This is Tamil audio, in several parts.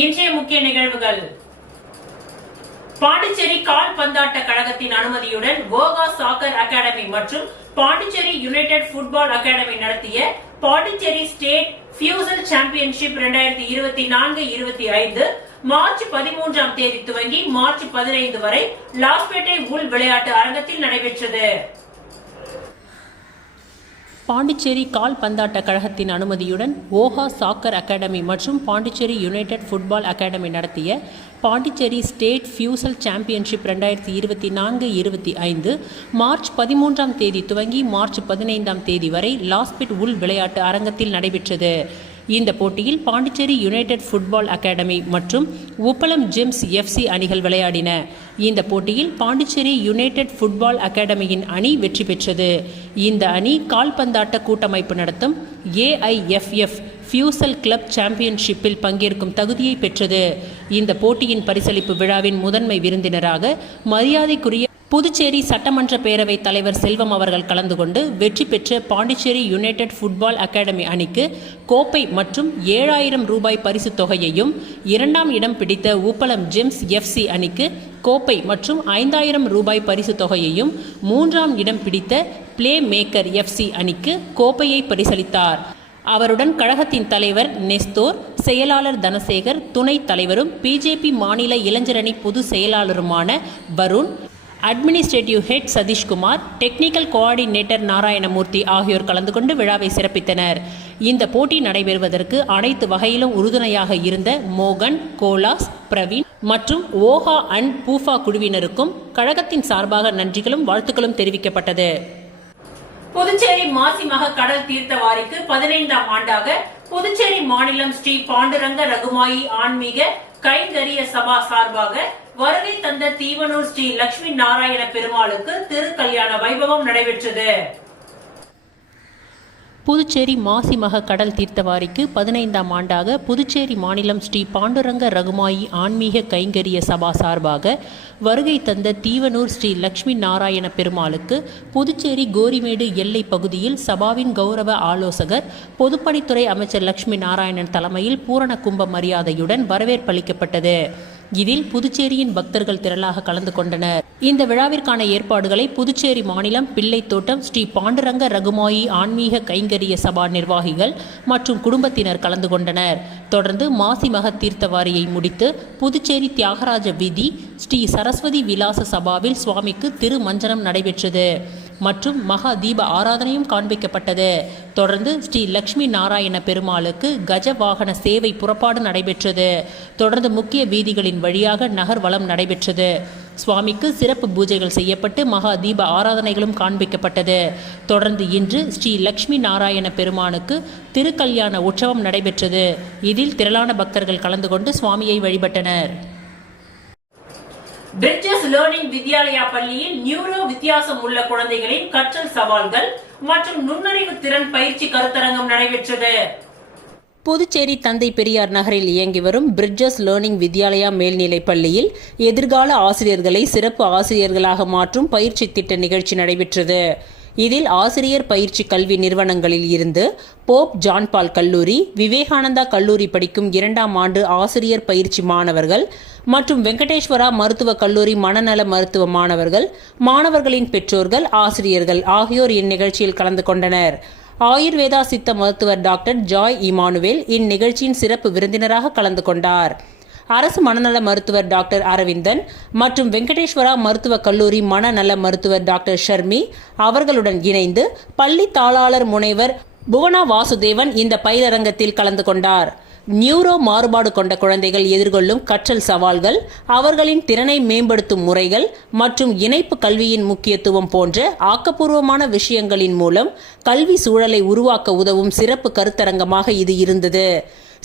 இன்றைய முக்கிய நிகழ்வுகள். பாண்டிச்சேரி கால்பந்தாட்ட கழகத்தின் அனுமதியுடன் வோகா சாக்கர் அகாடமி மற்றும் பாண்டிச்சேரி யுனைடெட் ஃபுட்பால் அகாடமி நடத்திய பாண்டிச்சேரி ஸ்டேட் ஃபியூசல் சாம்பியன்ஷிப் 2024-25 மார்ச் 13ஆம் தேதி துவங்கி மார்ச் 15 வரை லாஸ்பேட்டை உள் விளையாட்டு அரங்கத்தில் நடைபெற்றது. பாண்டிச்சேரி கால்பந்தாட்ட கழகத்தின் அனுமதியுடன் வோகா சாக்கர் அகாடமி மற்றும் பாண்டிச்சேரி யுனைடெட் ஃபுட்பால் அகாடமி நடத்திய பாண்டிச்சேரி ஸ்டேட் ஃபியூசல் சாம்பியன்ஷிப் 2024-25 மார்ச் 13ஆம் தேதி துவங்கி மார்ச் 15ஆம் தேதி வரை லாஸ்பேட் உள் விளையாட்டு அரங்கத்தில் நடைபெற்றது. இந்த போட்டியில் பாண்டிச்சேரி யுனைடெட் ஃபுட்பால் அகாடமி மற்றும் உப்பளம் ஜெம்ஸ் எஃப்சி அணிகள் விளையாடின. இந்த போட்டியில் பாண்டிச்சேரி யுனைடெட் ஃபுட்பால் அகாடமியின் அணி வெற்றி பெற்றது. இந்த அணி கால்பந்தாட்ட கூட்டமைப்பு நடத்தும் AIFF ஃபியூசல் கிளப் சாம்பியன்ஷிப்பில் பங்கேற்கும் தகுதியை பெற்றது. இந்த போட்டியின் பரிசளிப்பு விழாவின் முதன்மை விருந்தினராக மரியாதைக்குரிய புதுச்சேரி சட்டமன்ற பேரவைத் தலைவர் செல்வம் அவர்கள் கலந்து கொண்டு வெற்றி பெற்ற பாண்டிச்சேரி யுனைடெட் ஃபுட்பால் அகாடமி அணிக்கு கோப்பை மற்றும் 7000 ரூபாய் பரிசுத் தொகையையும், 2ஆம் இடம் பிடித்த உப்பளம் ஜெம்ஸ் எஃப்சி அணிக்கு கோப்பை மற்றும் 5000 ரூபாய் பரிசுத் தொகையையும், 3ஆம் இடம் பிடித்த பிளே மேக்கர் எஃப்சி அணிக்கு கோப்பையை பரிசளித்தார். அவருடன் கழகத்தின் தலைவர் நெஸ்தோர், செயலாளர் தனசேகர், துணைத் தலைவரும் பிஜேபி மாநில இளைஞரணி பொதுச் செயலாளருமான Varun, administrative head Sathishkumar, technical coordinator Narayanamurthy ஆகியோர் கலந்து கொண்டு விழாவை சிறப்பித்தனர். இந்த போட்டி நடைபெறுவதற்கு அனைத்து வகையிலும் உறுதுணையாக இருந்த மோகன், கோலாஸ், பிரவீன் மற்றும் ஓஹா அண்ட் பூஃபா குழுவினருக்கும் கழகத்தின் சார்பாக நன்றிகளும் வாழ்த்துக்களும் தெரிவிக்கப்பட்டது. புதுச்சேரி மாசிமக கடல் தீர்த்தவாரிக்கு 15ஆம் ஆண்டாக புதுச்சேரி மாநிலம் ஸ்ரீ பாண்டுரங்க ரகுமாயி ஆன்மீக கைங்கரிய சபா சார்பாக வருகை தந்த தீவனூர் ஸ்ரீ லட்சுமி நாராயண பெருமாளுக்கு திருக்கல்யாண வைபவம் நடைபெற்றது. புதுச்சேரி மாசிமக கடல் தீர்த்தவாரிக்கு 15ஆம் ஆண்டாக புதுச்சேரி மாநிலம் ஸ்ரீ பாண்டுரங்க ரகுமாயி ஆன்மீக கைங்கரிய சபா சார்பாக வருகை தந்த தீவனூர் ஸ்ரீ லட்சுமி நாராயண பெருமாளுக்கு புதுச்சேரி கோரிமேடு எல்லை பகுதியில் சபாவின் கௌரவ ஆலோசகர் பொதுப்பணித்துறை அமைச்சர் லட்சுமி நாராயணன் தலைமையில் பூரண கும்ப மரியாதையுடன் வரவேற்பளிக்கப்பட்டது. இதில் புதுச்சேரியின் பக்தர்கள் திரளாக கலந்து கொண்டனர். இந்த விழாவிற்கான ஏற்பாடுகளை புதுச்சேரி மாநிலம் பிள்ளைத்தோட்டம் ஸ்ரீ பாண்டுரங்க ரகுமாயி ஆன்மீக கைங்கரிய சபா நிர்வாகிகள் மற்றும் குடும்பத்தினர் கலந்து கொண்டனர். தொடர்ந்து மாசிமக தீர்த்தவாரியை முடித்து புதுச்சேரி தியாகராஜ வீதி ஸ்ரீ சரஸ்வதி விலாச சபாவில் சுவாமிக்கு திருமஞ்சனம் நடைபெற்றது மற்றும் மகா தீப ஆராதனையும் காண்பிக்கப்பட்டது. தொடர்ந்து ஸ்ரீ லட்சுமி நாராயண பெருமாளுக்கு கஜ வாகன சேவை புறப்பாடு நடைபெற்றது. தொடர்ந்து முக்கிய வீதிகளின் வழியாக நகர்வலம் நடைபெற்றது. சுவாமிக்கு சிறப்பு பூஜைகள் செய்யப்பட்டு மகா தீப ஆராதனைகளும் காண்பிக்கப்பட்டது. தொடர்ந்து இன்று ஸ்ரீ லட்சுமி நாராயண பெருமானுக்கு திருக்கல்யாண உற்சவம் நடைபெற்றது. இதில் திரளான பக்தர்கள் கலந்து கொண்டு சுவாமியை வழிபட்டனர். பிரிட்ஜஸ் லேர்னிங் வித்யாலயா பள்ளியில் நியூரோ வித்தியாசம் உள்ள குழந்தைகளின் கற்றல் சவால்கள் மற்றும் நுண்ணறிவு திறன் பயிற்சி கருத்தரங்கம் நடைபெற்றது. புதுச்சேரி தந்தை பெரியார் நகரில் இயங்கி வரும் பிரிட்ஜஸ் லேர்னிங் வித்யாலயா மேல்நிலைப் பள்ளியில் எதிர்கால ஆசிரியர்களை சிறப்பு ஆசிரியர்களாக மாற்றும் பயிற்சி திட்ட நிகழ்ச்சி நடைபெற்றது. இதில் ஆசிரியர் பயிற்சி கல்வி நிறுவனங்களில் இருந்து போப் ஜான்பால் கல்லூரி, விவேகானந்தா கல்லூரி படிக்கும் 2ஆம் ஆண்டு ஆசிரியர் பயிற்சி மாணவர்கள் மற்றும் வெங்கடேஸ்வரா மருத்துவக் கல்லூரி மனநல மருத்துவ மாணவர்கள், மாணவர்களின் பெற்றோர்கள், ஆசிரியர்கள் ஆகியோர் இந்நிகழ்ச்சியில் கலந்து கொண்டனர். ஆயுர்வேதா சித்த மருத்துவர் டாக்டர் ஜாய் இமானுவேல் இந்நிகழ்ச்சியின் சிறப்பு விருந்தினராக கலந்து கொண்டார். அரசு மனநல மருத்துவர் டாக்டர் அரவிந்தன் மற்றும் வெங்கடேஸ்வரா மருத்துவக் கல்லூரி மனநல மருத்துவர் டாக்டர் ஷர்மி அவர்களுடன் இணைந்து பள்ளி தாளாளர் முனைவர் புவனா வாசுதேவன் இந்த பயிலரங்கத்தில் கலந்து கொண்டார். நியூரோ மாறுபாடு கொண்ட குழந்தைகள் எதிர்கொள்ளும் கற்றல் சவால்கள், அவர்களின் திறனை மேம்படுத்தும் முறைகள் மற்றும் இணைப்பு கல்வியின் முக்கியத்துவம் போன்ற ஆக்கப்பூர்வமான விஷயங்களின் மூலம் கல்வி சூழலை உருவாக்க உதவும் சிறப்பு கருத்தரங்கமாக இது இருந்தது.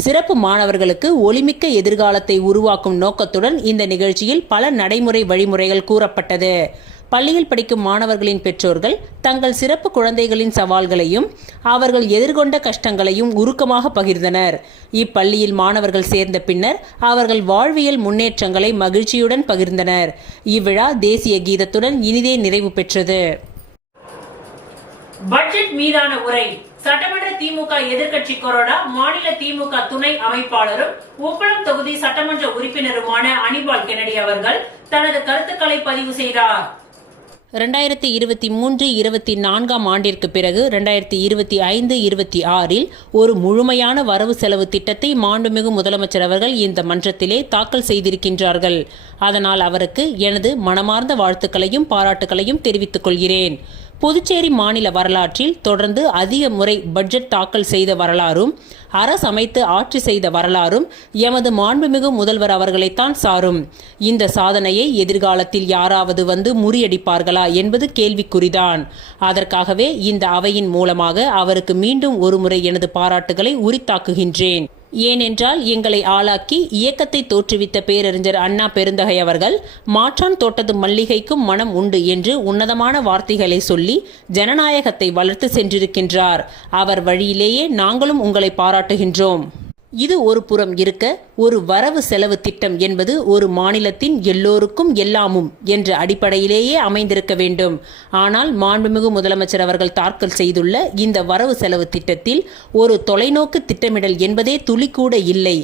சிறப்பு மாணவர்களுக்கு ஒளிமிக்க எதிர்காலத்தை உருவாக்கும் நோக்கத்துடன் இந்த நிகழ்ச்சியில் பல நடைமுறை வழிமுறைகள் கூறப்பட்டது. பள்ளியில் படிக்கும் மாணவர்களின் பெற்றோர்கள் தங்கள் சிறப்பு குழந்தைகளின் சவால்களையும் அவர்கள் எதிர்கொண்ட கஷ்டங்களையும் உருக்கமாக பகிர்ந்தனர். இப்பள்ளியில் மாணவர்கள் சேர்ந்த பின்னர் அவர்கள் வாழ்வியல் முன்னேற்றங்களை மகிழ்ச்சியுடன் பகிர்ந்தனர். இவ்விழா தேசிய கீதத்துடன் இனிதே நிறைவு பெற்றது. பட்ஜெட் மீதான உரை சட்டமன்ற திமுக எதிர்க்கட்சி கொறடா மாநில திமுக துணை அமைப்பாளரும் உப்பளம் தொகுதி சட்டமன்ற உறுப்பினருமான அனிபால் கென்னடி அவர்கள் தனது கருத்துக்களை பதிவு செய்தார். 2023-24 ஆண்டிற்கு பிறகு 2025-26 ஒரு முழுமையான வரவு செலவு திட்டத்தை மாண்புமிகு முதலமைச்சர் அவர்கள் இந்த மன்றத்திலே தாக்கல் செய்திருக்கின்றார்கள். அதனால் அவருக்கு எனது மனமார்ந்த வாழ்த்துக்களையும் பாராட்டுகளையும் தெரிவித்துக் கொள்கிறேன். புதுச்சேரி மாநில வரலாற்றில் தொடர்ந்து அதிக முறை பட்ஜெட் தாக்கல் செய்த வரலாறும் அரசமைத்து ஆட்சி செய்த வரலாறும் எமது மாண்புமிகு முதல்வர் அவர்களைத்தான் சாரும். இந்த சாதனையை எதிர்காலத்தில் யாராவது வந்து முறியடிப்பார்களா என்பது கேள்விக்குறிதான். அதற்காகவே இந்த அவையின் மூலமாக அவருக்கு மீண்டும் ஒருமுறை எனது பாராட்டுகளை உரித்தாக்குகின்றேன். ஏனென்றால் எங்களை ஆளாக்கி இயக்கத்தை தோற்றுவித்த பேரறிஞர் அண்ணா பெருந்தகை அவர்கள் மாற்றான் தோட்டத்து மல்லிகைக்கும் மனம் உண்டு என்று உன்னதமான வார்த்தைகளை சொல்லி ஜனநாயகத்தை வளர்த்து சென்றிருக்கின்றார். அவர் வழியிலேயே நாங்களும் உங்களை பாராட்டுகின்றோம். இது ஒரு புறம் இருக்க, ஒரு வரவு செலவு திட்டம் என்பது ஒரு மாநிலத்தின் எல்லோருக்கும் எல்லாமும் என்ற அடிப்படையிலேயே அமைந்திருக்க வேண்டும். ஆனால் மாண்புமிகு முதலமைச்சர் அவர்கள் தாக்கல் செய்துள்ள இந்த வரவு செலவு திட்டத்தில் ஒரு தொலைநோக்கு திட்டமிடல் என்பதே துளிக்கூட இல்லை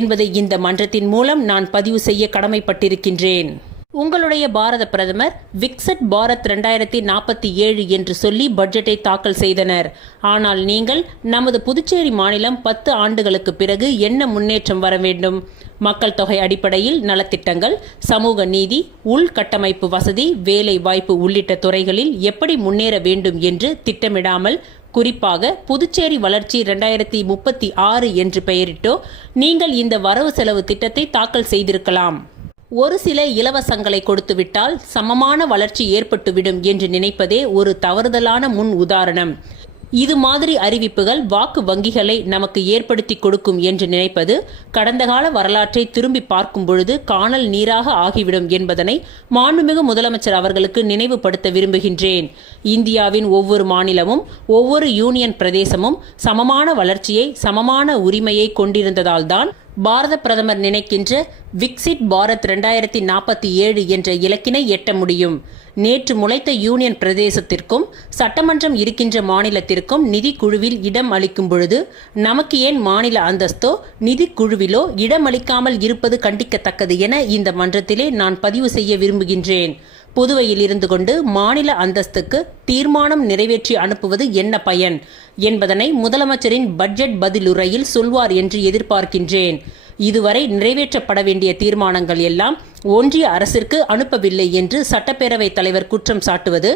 என்பதை இந்த மன்றத்தின் மூலம் நான் பதிவு செய்ய கடமைப்பட்டிருக்கின்றேன். உங்களுடைய பாரத பிரதமர் விக்சட் பாரத் 2047 என்று சொல்லி பட்ஜெட்டை தாக்கல் செய்தனர். ஆனால் நீங்கள் நமது புதுச்சேரி மாநிலம் 10 ஆண்டுகளுக்கு பிறகு என்ன முன்னேற்றம் வர வேண்டும்? மக்கள் தொகை அடிப்படையில் நலத்திட்டங்கள், சமூக நீதி, உள்கட்டமைப்பு வசதி, வேலை வாய்ப்பு உள்ளிட்ட துறைகளில் எப்படி முன்னேற வேண்டும் என்று திட்டமிடாமல், குறிப்பாக புதுச்சேரி வளர்ச்சி 2036 என்று பெயரிட்டோ நீங்கள் இந்த வரவு செலவு திட்டத்தை தாக்கல் செய்திருக்கலாம். ஒரு சில இலவசங்களை கொடுத்துவிட்டால் சமமான வளர்ச்சி ஏற்பட்டுவிடும் என்று நினைப்பதே ஒரு தவறுதலான முன் உதாரணம். இது மாதிரி அறிவிப்புகள் வாக்கு வங்கிகளை நமக்கு ஏற்படுத்தி கொடுக்கும் என்று நினைப்பது கடந்த கால வரலாற்றை திரும்பி பார்க்கும் பொழுது காணல் நீராக ஆகிவிடும் என்பதனை மாண்புமிகு முதலமைச்சர் அவர்களுக்கு நினைவுபடுத்த விரும்புகின்றேன். இந்தியாவின் ஒவ்வொரு மாநிலமும் ஒவ்வொரு யூனியன் பிரதேசமும் சமமான வளர்ச்சியை, சமமான உரிமையை கொண்டிருந்ததால்தான் பாரத பிரதமர் நினைக்கின்ற விக்சிட் பாரத் 2047 என்ற இலக்கினை எட்ட முடியும். நேற்று முளைத்த யூனியன் பிரதேசத்திற்கும் சட்டமன்றம் இருக்கின்ற மாநிலத்திற்கும் நிதி குழுவில் இடம் அளிக்கும் பொழுது நமக்கு ஏன் மாநில அந்தஸ்தோ நிதி குழுவிலோ இடம் அளிக்காமல் இருப்பது கண்டிக்கத்தக்கது என இந்த மன்றத்திலே நான் பதிவு செய்ய விரும்புகின்றேன். புதுவையில் இருந்து கொண்டு மாநில அந்தஸ்துக்கு தீர்மானம் நிறைவேற்றி அனுப்புவது என்ன பயன் என்பதனை முதலமைச்சரின் பட்ஜெட் பதிலுரையில் சொல்வார் என்று எதிர்பார்க்கின்றேன். இதுவரை நிறைவேற்றப்பட வேண்டிய தீர்மானங்கள் எல்லாம் ஒன்றிய அரசிற்கு அனுப்பவில்லை என்று சட்டப்பேரவைத் தலைவர் குற்றம் சாட்டுவது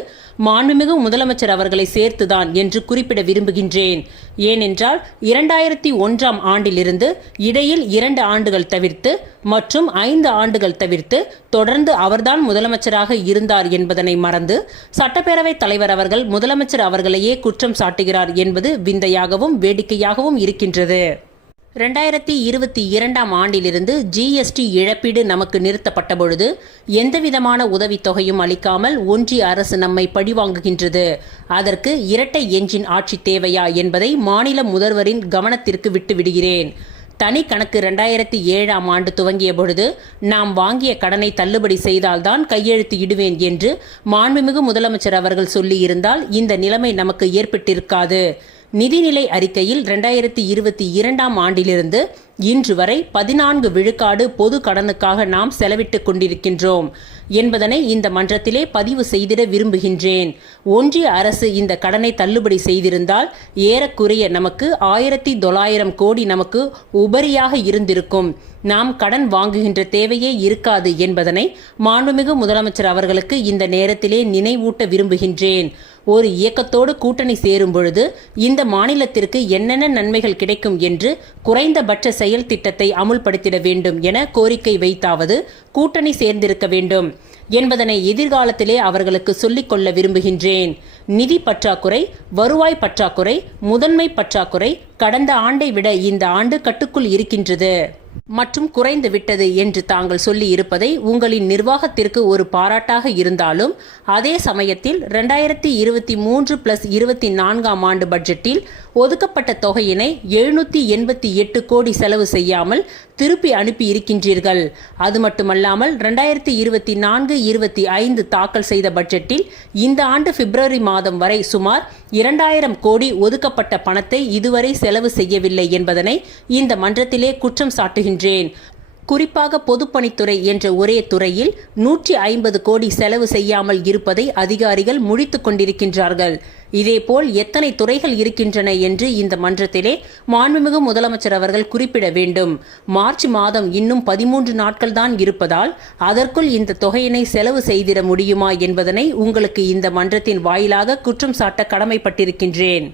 மாண்புமிகு முதலமைச்சர் அவர்களை சேர்த்துதான் என்று குறிப்பிட விரும்புகின்றேன். ஏனென்றால் 2001 ஆண்டிலிருந்து இடையில் 2 ஆண்டுகள் தவிர்த்து மற்றும் 5 ஆண்டுகள் தவிர்த்து தொடர்ந்து அவர்தான் முதலமைச்சராக இருந்தார் என்பதனை மறந்து சட்டப்பேரவைத் தலைவர் அவர்கள் முதலமைச்சர் அவர்களையே குற்றம் சாட்டுகிறார் என்பது விந்தையாகவும் வேடிக்கையாகவும் இருக்கின்றது. 2022 ஆண்டிலிருந்து ஜிஎஸ்டி இழப்பீடு நமக்கு நிறுத்தப்பட்ட பொழுது எந்தவிதமான உதவித்தொகையும் அளிக்காமல் ஒன்றிய அரசு நம்மை பழிவாங்குகின்றது. அதற்கு இரட்டை என்ஜின் ஆட்சி தேவையா என்பதை மாநில முதல்வரின் கவனத்திற்கு விட்டுவிடுகிறேன். தனி கணக்கு 2007 ஆண்டு துவங்கிய பொழுது நாம் வாங்கிய கடனை தள்ளுபடி செய்தால்தான் கையெழுத்து இடுவேன் என்று மாண்புமிகு முதலமைச்சர் அவர்கள் சொல்லியிருந்தால் இந்த நிலைமை நமக்கு ஏற்பட்டிருக்காது. நிதிநிலை அறிக்கையில் 2022 ஆண்டிலிருந்து இன்று வரை 14 விழுக்காடு பொது கடனுக்காக நாம் செலவிட்டுக் கொண்டிருக்கின்றோம் என்பதனை இந்த மன்றத்திலே பதிவு செய்திட விரும்புகின்றேன். ஒன்றிய அரசு இந்த கடனை தள்ளுபடி செய்திருந்தால் ஏறக்குறைய நமக்கு 1900 கோடி நமக்கு உபரியாக இருந்திருக்கும். நாம் கடன் வாங்குகின்ற தேவையே இருக்காது என்பதனை மாண்புமிகு முதலமைச்சர் அவர்களுக்கு இந்த நேரத்திலே நினைவூட்ட விரும்புகின்றேன். ஒரு இயக்கத்தோடு கூட்டணி சேரும் பொழுது இந்த மாநிலத்திற்கு என்னென்ன நன்மைகள் கிடைக்கும் என்று குறைந்தபட்ச செயல் திட்டத்தை அமுல்படுத்திட வேண்டும் என கோரிக்கை வைத்தாவது கூட்டணி சேர்ந்திருக்க வேண்டும் என்பதனை எதிர்காலத்திலே அவர்களுக்கு சொல்லிக்கொள்ள விரும்புகின்றேன். நிதி பற்றாக்குறை, வருவாய் பற்றாக்குறை, முதன்மை பற்றாக்குறை கடந்த ஆண்டை விட இந்த ஆண்டு கட்டுக்குள் இருக்கின்றது மற்றும் குறைந்து விட்டது என்று தாங்கள் சொல்லி இருப்பதை உங்களின் நிர்வாகத்திற்கு ஒரு பாராட்டாக இருந்தாலும் அதே சமயத்தில் 2023+24 ஆண்டு பட்ஜெட்டில் ஒதுக்கப்பட்ட தொகையினை 788 கோடி செலவு செய்யாமல் திருப்பி அனுப்பி இருக்கின்றீர்கள். அது மட்டுமல்லாமல் 2024-25 தாக்கல் செய்த பட்ஜெட்டில் இந்த ஆண்டு பிப்ரவரி மாதம் வரை சுமார் 2000 கோடி ஒதுக்கப்பட்ட பணத்தை இதுவரை செலவு செய்யவில்லை என்பதனை இந்த மன்றத்திலே குற்றம் சாட்டுகின்றேன். குறிப்பாக பொதுப்பணித்துறை என்ற ஒரே துறையில் 150 கோடி செலவு செய்யாமல் இருப்பதை அதிகாரிகள் முழித்துக் கொண்டிருக்கின்றார்கள். இதேபோல் எத்தனை துறைகள் இருக்கின்றன என்று இந்த மன்றத்திலே மாண்புமிகு முதலமைச்சர் அவர்கள் குறிப்பிட வேண்டும். மார்ச் மாதம் இன்னும் 13 நாட்கள் தான் இருப்பதால் அதற்குள் இந்த தொகையினை செலவு செய்திட முடியுமா என்பதனை உங்களுக்கு இந்த மன்றத்தின் வாயிலாக குற்றம் சாட்ட கடமைப்பட்டிருக்கின்றேன்.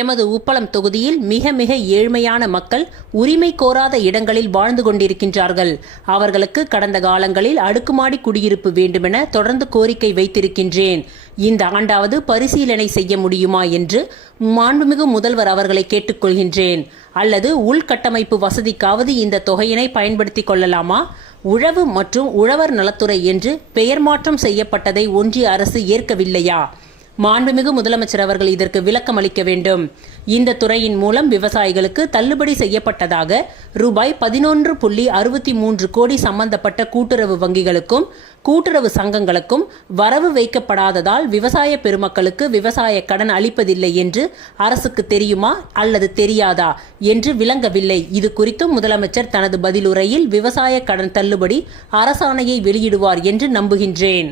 எமது உப்பளம் தொகுதியில் மிக மிக ஏழ்மையான மக்கள் உரிமை கோராத இடங்களில் வாழ்ந்து கொண்டிருக்கின்றார்கள். அவர்களுக்கு கடந்த காலங்களில் அடுக்குமாடி குடியிருப்பு வேண்டுமென தொடர்ந்து கோரிக்கை வைத்திருக்கின்றேன். இந்த ஆண்டாவது பரிசீலனை செய்ய முடியுமா என்று மாண்புமிகு முதல்வர் அவர்களை கேட்டுக்கொள்கின்றேன். அல்லது உள்கட்டமைப்பு வசதிக்காவது இந்த தொகையினை பயன்படுத்திக் கொள்ளலாமா? உழவு மற்றும் உழவர் நலத்துறை என்று பெயர் மாற்றம் செய்யப்பட்டதை ஒன்றிய அரசு ஏற்கவில்லையா? மாண்புமிகு முதலமைச்சர் அவர்கள் இதற்கு விளக்கம் அளிக்க வேண்டும். இந்த துறையின் மூலம் விவசாயிகளுக்கு தள்ளுபடி செய்யப்பட்டதாக ரூபாய் 11.63 கோடி சம்பந்தப்பட்ட கூட்டுறவு வங்கிகளுக்கும் கூட்டுறவு சங்கங்களுக்கும் வரவு வைக்கப்படாததால் விவசாய பெருமக்களுக்கு விவசாய கடன் அளிப்பதில்லை என்று அரசுக்கு தெரியுமா அல்லது தெரியாதா என்று விளங்கவில்லை. இது குறித்தும் முதலமைச்சர் தனது பதிலுரையில் விவசாய கடன் தள்ளுபடி அரசாணையை வெளியிடுவார் என்று நம்புகின்றேன்.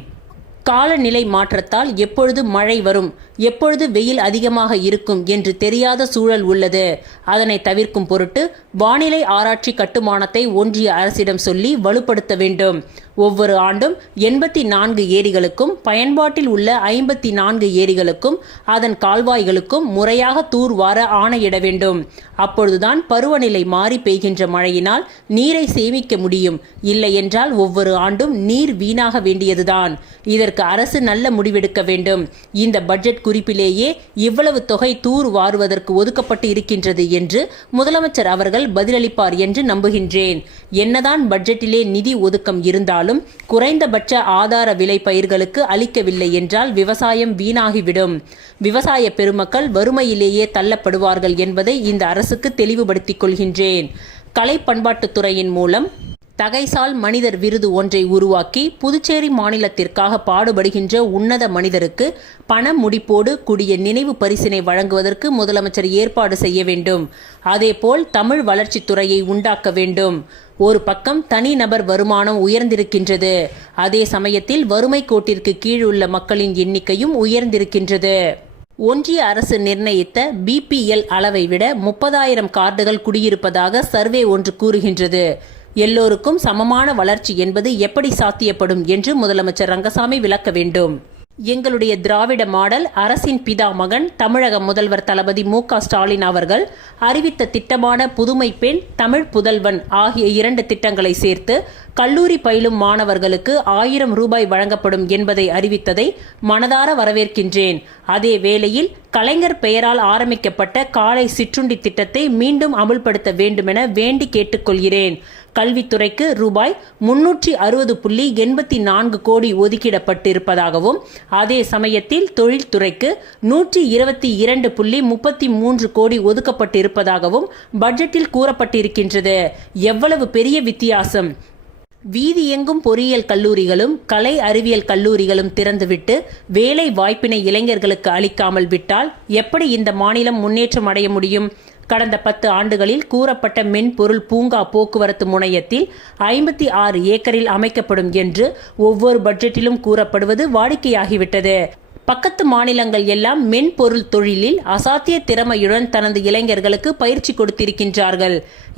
காலநிலை மாற்றத்தால் எப்பொழுது மழை வரும், எப்பொழுது வெயில் அதிகமாக இருக்கும் என்று தெரியாத சூழல் உள்ளது. அதனை தவிர்க்கும் பொருட்டு வானிலை ஆராய்ச்சி கட்டுமானத்தை ஒன்றிய அரசிடம் சொல்லி வலுப்படுத்த வேண்டும். ஒவ்வொரு ஆண்டும் 84 ஏரிகளுக்கும் பயன்பாட்டில் உள்ள 54 ஏரிகளுக்கும் அதன் கால்வாய்களுக்கும் முறையாக தூர்வார ஆணையிட வேண்டும். அப்பொழுதுதான் பருவநிலை மாறி பெய்கின்ற மழையினால் நீரை சேமிக்க முடியும். இல்லை என்றால் ஒவ்வொரு ஆண்டும் நீர் வீணாக வேண்டியதுதான். இதற்கு அரசு நல்ல முடிவெடுக்க வேண்டும். இந்த பட்ஜெட் குறிப்பிலேயே இவ்வளவு தொகை தூர் வாருவதற்கு ஒதுக்கப்பட்டு இருக்கின்றது என்று முதலமைச்சர் அவர்கள் பதிலளிப்பார் என்று நம்புகின்றேன். என்னதான் பட்ஜெட்டிலே நிதி ஒதுக்கம் இருந்தாலும் குறைந்தபட்ச ஆதார விலை பயிர்களுக்கு அளிக்கவில்லை என்றால் விவசாயம் வீணாகிவிடும். விவசாய பெருமக்கள் வறுமையிலேயே தள்ளப்படுவார்கள் என்பதை இந்த அரசுக்கு தெளிவுபடுத்திக் கொள்கின்றேன். கலை பண்பாட்டுத்துறையின் மூலம் தகைசால் மனிதர் விருது ஒன்றை உருவாக்கி புதுச்சேரி மாநிலத்திற்காக பாடுபடுகின்ற உன்னத மனிதருக்கு பண முடிப்போடு கூடிய நினைவு பரிசினை வழங்குவதற்கு முதலமைச்சர் ஏற்பாடு செய்ய வேண்டும். அதேபோல் தமிழ் வளர்ச்சித்துறையை உண்டாக்க வேண்டும். ஒரு பக்கம் தனிநபர் வருமானம் உயர்ந்திருக்கின்றது, அதே சமயத்தில் வறுமை கோட்டிற்கு கீழ் உள்ள மக்களின் எண்ணிக்கையும் உயர்ந்திருக்கின்றது. ஒன்றிய அரசு நிர்ணயித்த BPL அளவை விட 30,000 கார்டுகள் குடியிருப்பதாக சர்வே ஒன்று கூறுகின்றது. எல்லோருக்கும் சமமான வளர்ச்சி என்பது எப்படி சாத்தியப்படும் என்று முதலமைச்சர் ரங்கசாமி விளக்க வேண்டும். எங்களுடைய திராவிட மாடல் அரசின் பிதா மகன் தமிழக முதல்வர் தளபதி மு.க. ஸ்டாலின் அவர்கள் அறிவித்த திட்டமான புதுமை பெண், தமிழ் புதல்வன் ஆகிய 2 திட்டங்களை சேர்த்து கல்லூரி பயிலும் மாணவர்களுக்கு 1000 ரூபாய் வழங்கப்படும் என்பதை அறிவித்ததை மனதார வரவேற்கின்றேன். அதே வேளையில் கலைஞர் பெயரால் ஆரம்பிக்கப்பட்ட காலை சிற்றுண்டி திட்டத்தை மீண்டும் அமுல்படுத்த வேண்டுமென வேண்டி கேட்டுக்கொள்கிறேன். கல்வித்துறைக்கு ரூபாய் 360.84 கோடி ஒதுக்கிடப்பட்டிருப்பதாகவும் அதே சமயத்தில் தொழில்துறைக்கு 122.33 கோடி ஒதுக்கப்பட்டிருப்பதாகவும் பட்ஜெட்டில் கூறப்பட்டிருக்கின்றது. எவ்வளவு பெரிய வித்தியாசம்! வீதி எங்கும் பொறியியல் கல்லூரிகளும் கலை அறிவியல் கல்லூரிகளும் திறந்துவிட்டு வேலை வாய்ப்பினை இளைஞர்களுக்கு அளிக்காமல் விட்டால் எப்படி இந்த மாநிலம் முன்னேற்றம் அடைய முடியும்? கடந்த 10 ஆண்டுகளில் கூறப்பட்ட மென்பொருள் பூங்கா போக்குவரத்து முனையத்தில் 56 ஏக்கரில் அமைக்கப்படும் என்று ஒவ்வொரு பட்ஜெட்டிலும் கூறப்படுவது வாடிக்கையாகிவிட்டது. பக்கத்து மாநிலங்கள் எல்லாம் மென்பொருள் தொழிலில் அசாத்திய திறமையுடன் தனது இளைஞர்களுக்கு பயிற்சி கொடுத்திருக்கின்றார்கள்.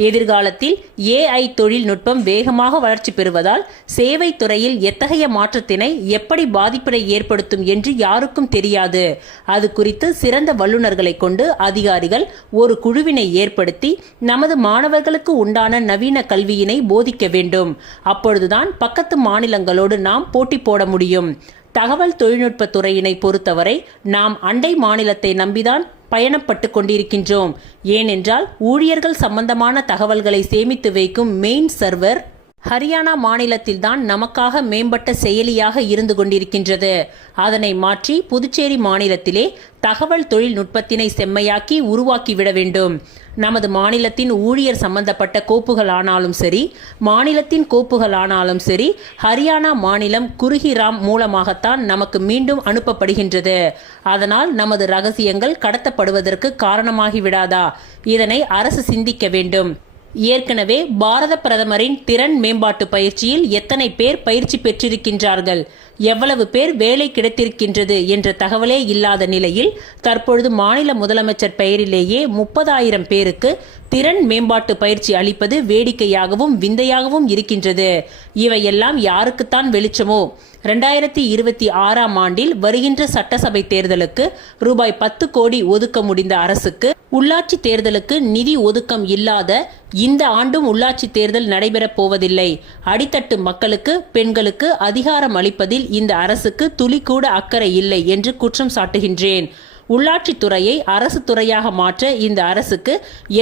எதிர்காலத்தில் AI தொழில்நுட்பம் வேகமாக வளர்ச்சி பெறுவதால் சேவை துறையில் எத்தகைய மாற்றத்தினை எப்படி பாதிப்பினை ஏற்படுத்தும் என்று யாருக்கும் தெரியாது. அது குறித்து சிறந்த வல்லுநர்களை கொண்டு அதிகாரிகள் ஒரு குழுவினை ஏற்படுத்தி நமது மாணவர்களுக்கு உண்டான நவீன கல்வியினை போதிக்க வேண்டும். அப்பொழுதுதான் பக்கத்து மாநிலங்களோடு நாம் போட்டி போட முடியும். தகவல் தொழில்நுட்ப துறையினை பொறுத்தவரை நாம் அண்டை மாநிலத்தை நம்பிதான் பயணப்பட்டு கொண்டிருக்கின்றோம். ஏனென்றால் ஊழியர்கள் சம்பந்தமான தகவல்களை சேமித்து வைக்கும் மெயின் சர்வர் ஹரியானா மாநிலத்தில்தான் நமக்காக மேம்பட்ட செயலியாக இருந்து கொண்டிருக்கின்றது. அதனை மாற்றி புதுச்சேரி மாநிலத்திலே தகவல் தொழில்நுட்பத்தினை செம்மையாக்கி உருவாக்கிவிட வேண்டும். நமது மாநிலத்தின் ஊழியர் சம்பந்தப்பட்ட கோப்புகள் ஆனாலும் சரி, மாநிலத்தின் கோப்புகள் ஆனாலும் சரி, ஹரியானா மாநிலம் குருஹிராம் மூலமாகத்தான் நமக்கு மீண்டும் அனுப்பப்படுகின்றது. அதனால் நமது ரகசியங்கள் கடத்தப்படுவதற்கு காரணமாகிவிடாதா? இதனை அரசு சிந்திக்க வேண்டும். ஏற்கனவே பாரத பிரதமரின் திறன் மேம்பாட்டு பயிற்சியில் எத்தனை பேர் பயிற்சி பெற்றிருக்கின்றார்கள், எவ்வளவு பேர் வேலை கிடைத்திருக்கின்றது என்ற தகவலே இல்லாத நிலையில் தற்பொழுது மாநில முதலமைச்சர் பெயரிலேயே 30,000 பேருக்கு திறன் மேம்பாட்டு பயிற்சி அளிப்பது வேடிக்கையாகவும் விந்தையாகவும் இருக்கின்றது. இவையெல்லாம் யாருக்குத்தான் வெளிச்சமோ? 2026ஆம் ஆண்டில் வருகின்ற சட்டசபை தேர்தலுக்கு ரூபாய் 10 கோடி ஒதுக்க முடிந்த அரசுக்கு உள்ளாட்சி தேர்தலுக்கு நிதி ஒதுக்கம் இல்லாத இந்த ஆண்டும் உள்ளாட்சி தேர்தல் நடைபெறப் போவதில்லை. அடித்தட்டு மக்களுக்கு, பெண்களுக்கு அதிகாரம் அளிப்பதில் இந்த அரசுக்கு துளிக்கூட அக்கறை இல்லை என்று குற்றம் சாட்டுகின்றேன். உள்ளாட்சி துறையை அரசு துறையாக மாற்ற இந்த அரசுக்கு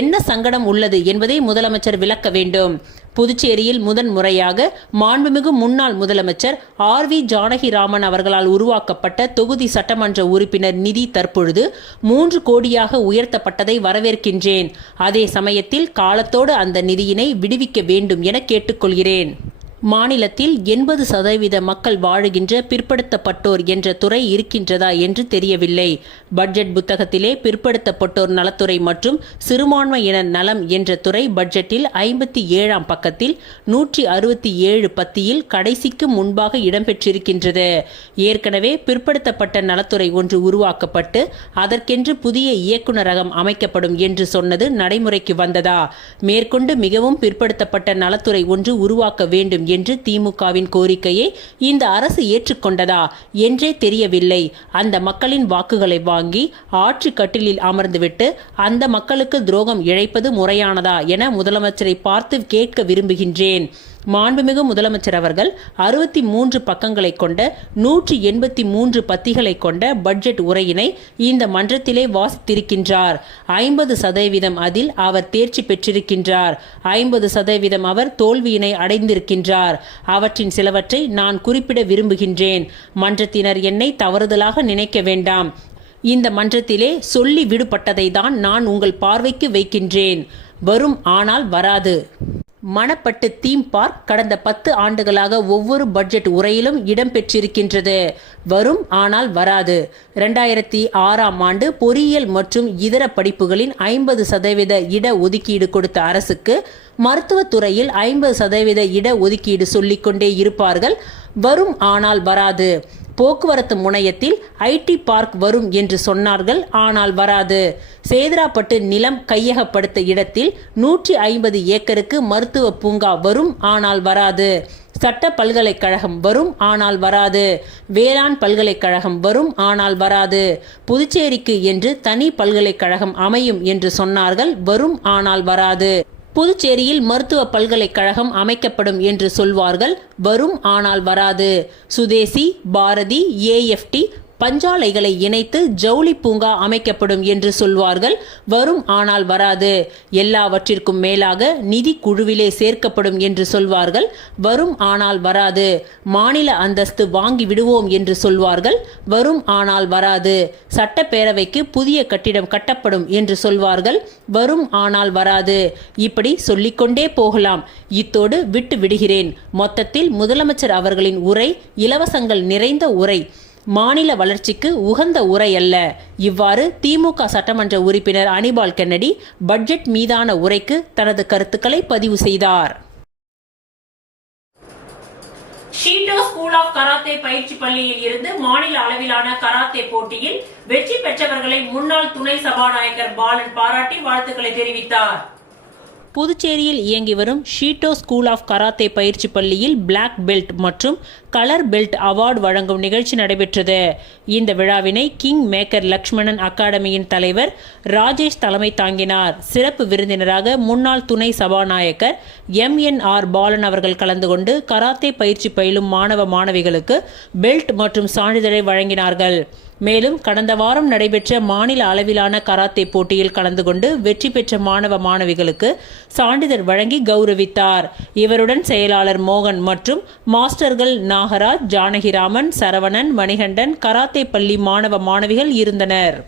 என்ன சங்கடம் உள்ளது என்பதை முதலமைச்சர் விளக்க வேண்டும். புதுச்சேரியில் முதன்முறையாக மாண்புமிகு முன்னாள் முதலமைச்சர் RV ஜானகிராமன் அவர்களால் உருவாக்கப்பட்ட தொகுதி சட்டமன்ற உறுப்பினர் நிதி தற்பொழுது 3 கோடியாக உயர்த்தப்பட்டதை வரவேற்கின்றேன். அதே சமயத்தில் காலத்தோடு அந்த நிதியினை விடுவிக்க வேண்டும் என கேட்டுக்கொள்கிறேன். மாநிலத்தில் 80% மக்கள் வாழுகின்ற பிற்படுத்தப்பட்டோர் என்ற துறை இருக்கின்றதா என்று தெரியவில்லை. பட்ஜெட் புத்தகத்திலே பிற்படுத்தப்பட்டோர் நலத்துறை மற்றும் சிறுபான்மையினர் நலம் என்ற துறை பட்ஜெட்டில் 57ஆம் பக்கத்தில் 167 பத்தியில் கடைசிக்கு முன்பாக இடம்பெற்றிருக்கின்றது. ஏற்கனவே பிற்படுத்தப்பட்ட நலத்துறை ஒன்று உருவாக்கப்பட்டு அதற்கென்று புதிய இயக்குநரகம் அமைக்கப்படும் என்று சொன்னது நடைமுறைக்கு வந்ததா? மேற்கொண்டு மிகவும் பிற்படுத்தப்பட்ட நலத்துறை ஒன்று உருவாக்க வேண்டும் என்று திமுகவின் கோரிக்கையை இந்த அரசு ஏற்றுக்கொண்டதா என்றே தெரியவில்லை. அந்த மக்களின் வாக்குகளை வாங்கி ஆட்சி கட்டிலில் அமர்ந்துவிட்டு அந்த மக்களுக்கு துரோகம் இழைப்பது முறையானதா என முதலமைச்சரை பார்த்து கேட்க விரும்புகின்றேன். மாண்புமிகு முதலமைச்சர் அவர்கள் 63 பக்கங்களை கொண்ட 183 பத்திகளை கொண்ட பட்ஜெட் உரையினை இந்த மன்றத்திலே வாசித்திருக்கின்றார். 50% அதில் அவர் தேர்ச்சி பெற்றிருக்கின்றார். 50% அவர் தோல்வியினை அடைந்திருக்கின்றார். அவற்றின் சிலவற்றை நான் குறிப்பிட விரும்புகின்றேன். மன்றத்தினர் என்னை தவறுதலாக நினைக்க வேண்டாம். இந்த மன்றத்திலே சொல்லி விடுபட்டதை தான் நான் உங்கள் பார்வைக்கு வைக்கின்றேன். வரும் ஆனால் வராது. மணப்பட்டு தீம் பார்க் கடந்த 10 ஆண்டுகளாக ஒவ்வொரு பட்ஜெட் உரையிலும் இடம்பெற்றிருக்கின்றது. வரும் ஆனால் வராது. 2006ஆம் ஆண்டு பொறியியல் மற்றும் இதர படிப்புகளின் 50% இட ஒதுக்கீடு கொடுத்த அரசுக்கு மருத்துவத்துறையில் 50% இட ஒதுக்கீடு சொல்லிக்கொண்டே இருப்பார்கள். வரும் ஆனால் வராது. போக்குவரத்து முனையத்தில் IT பார்க் வரும் என்று சொன்னார்கள், ஆனால் வராது. சேதராப்பட்டு நிலம் கையகப்படுத்த இடத்தில் 150 ஏக்கருக்கு மருத்துவ பூங்கா வரும், ஆனால் வராது. சட்ட பல்கலைக்கழகம் வரும், ஆனால் வராது. வேளாண் பல்கலைக்கழகம் வரும், ஆனால் வராது. புதுச்சேரிக்கு என்று தனி பல்கலைக்கழகம் அமையும் என்று சொன்னார்கள், வரும், ஆனால் வராது. புதுச்சேரியில் மருத்துவ பல்கலைக்கழகம் அமைக்கப்படும் என்று சொல்வார்கள், வரும், ஆனால் வராது. சுதேசி, பாரதி, AFT பஞ்சாலைகளை இணைத்து ஜவுளி பூங்கா அமைக்கப்படும் என்று சொல்வார்கள், வரும், ஆனால் வராது. எல்லாவற்றிற்கும் மேலாக நிதி குழுவிலே சேர்க்கப்படும் என்று சொல்வார்கள், வரும், ஆனால் வராது. மாநில அந்தஸ்து வாங்கி விடுவோம் என்று சொல்வார்கள், வரும், ஆனால் வராது. சட்டப்பேரவைக்கு புதிய கட்டிடம் கட்டப்படும் என்று சொல்வார்கள், வரும், ஆனால் வராது. இப்படி சொல்லிக்கொண்டே போகலாம். இத்தோடு விட்டு விடுகிறேன். மொத்தத்தில் முதலமைச்சர் அவர்களின் உரை இலவசங்கள் நிறைந்த உரை, மாநில வளர்ச்சிக்கு உகந்த உரை அல்ல. இவ்வாறு திமுக சட்டமன்ற உறுப்பினர் அனிபால் கென்னடி பட்ஜெட் மீதான உரைக்கு தனது கருத்துக்களை பதிவு செய்தார். ஷீட்டோ ஸ்கூல் ஆஃப் கராத்தே பயிற்சி பள்ளியில் இருந்து மாநில அளவிலான கராத்தே போட்டியில் வெற்றி பெற்றவர்களை முன்னாள் துணை சபாநாயகர் பாலன் பாராட்டி வாழ்த்துக்களை தெரிவித்தார். புதுச்சேரியில் இயங்கி வரும் ஷீட்டோ ஸ்கூல் ஆஃப் கராத்தே பயிற்சி பள்ளியில் பிளாக் பெல்ட் மற்றும் கலர் பெல்ட் அவார்டு வழங்கும் நிகழ்ச்சி நடைபெற்றது. இந்த விழாவினை கிங் மேக்கர் லக்ஷ்மணன் அகாடமியின் தலைவர் ராஜேஷ் தலைமை தாங்கினார். சிறப்பு விருந்தினராக முன்னாள் துணை சபாநாயகர் MNR பாலன் அவர்கள் கலந்து கொண்டு கராத்தே பயிற்சி பயிலும் மாணவ மாணவிகளுக்கு பெல்ட் மற்றும் சான்றிதழை வழங்கினார்கள். மேலும் கடந்த வாரம் நடைபெற்ற மாநில அளவிலான கராத்தே போட்டியில் கலந்து கொண்டு வெற்றி பெற்ற மாணவ மாணவிகளுக்கு சான்றிதழ் வழங்கி கௌரவித்தார். இவருடன் செயலாளர் மோகன் மற்றும் மாஸ்டர்கள் நாகராஜ், ஜானகிராமன், சரவணன், மணிகண்டன், கராத்தே பள்ளி மாணவ மாணவிகள் இருந்தனர்.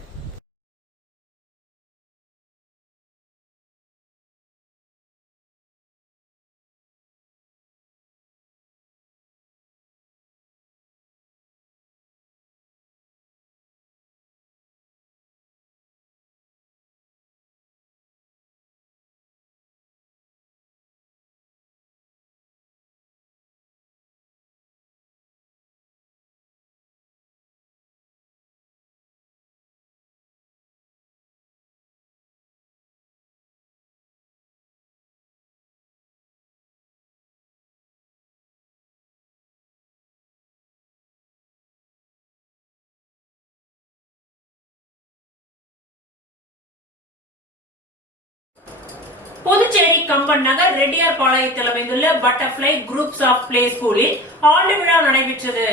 புதுச்சேரி கம்பன் நகர் ரெட்டியார் பாளையத்தில் அமைந்துள்ள பட்டர்ஃபிளை குரூப்ஸ் ஆஃப் பிளே ஸ்கூலில் ஆண்டு விழா நடைபெற்றது.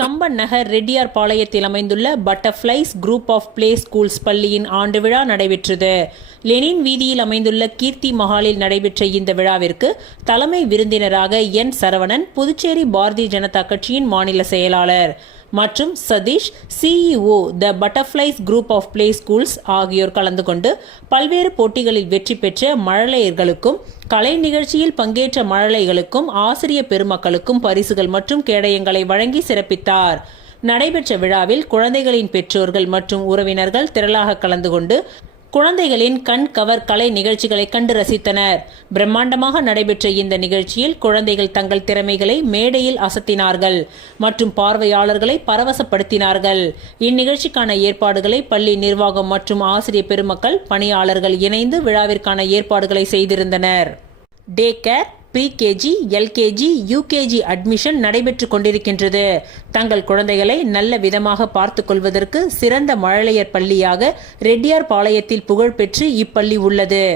கம்பன் நகர் ரெட்டியார் பாளையத்தில் அமைந்துள்ள butterflies group of play schools பள்ளியின் ஆண்டு விழா நடைபெற்றது. லெனின் வீதியில் அமைந்துள்ள கீர்த்தி மஹாலில் நடைபெற்ற இந்த விழாவிற்கு தலைமை விருந்தினராக என் சரவணன், புதுச்சேரி பாரதிய ஜனதா கட்சியின் மாநில செயலாளர், மற்றும் Sathish, CEO the butterflies group of play schools ஆகியோர் கலந்து கொண்டு பல்வேறு போட்டிகளில் வெற்றி பெற்ற மழலையர்களுக்கும் கலை நிகழ்ச்சியில் பங்கேற்ற மழலைகளுக்கும் ஆசிரிய பெருமக்களுக்கும் பரிசுகள் மற்றும் கேடயங்களை வழங்கி சிறப்பித்தார். நடைபெற்ற விழாவில் குழந்தைகளின் பெற்றோர்கள் மற்றும் உறவினர்கள் திரளாக கலந்து கொண்டு குழந்தைகளின் கண் கவர் கலை நிகழ்ச்சிகளை கண்டு ரசித்தனர். பிரம்மாண்டமாக நடைபெற்ற இந்த நிகழ்ச்சியில் குழந்தைகள் தங்கள் திறமைகளை மேடையில் அசத்தினார்கள் மற்றும் பார்வையாளர்களை பரவசப்படுத்தினார்கள். இந்நிகழ்ச்சிக்கான ஏற்பாடுகளை பள்ளி நிர்வாகம் மற்றும் ஆசிரிய பெருமக்கள், பணியாளர்கள் இணைந்து விழாவிற்கான ஏற்பாடுகளை செய்திருந்தனர். Day care, pre-KG, LKG, UKG admission நடைபெற்று கொண்டிருக்கின்றது. தங்கள் குழந்தைகளை நல்ல விதமாக பார்த்துக் கொள்வதற்கு சிறந்த மழலையர் பள்ளியாக ரெட்டியார் பாளையத்தில் புகழ்பெற்று இப்பள்ளி உள்ளது.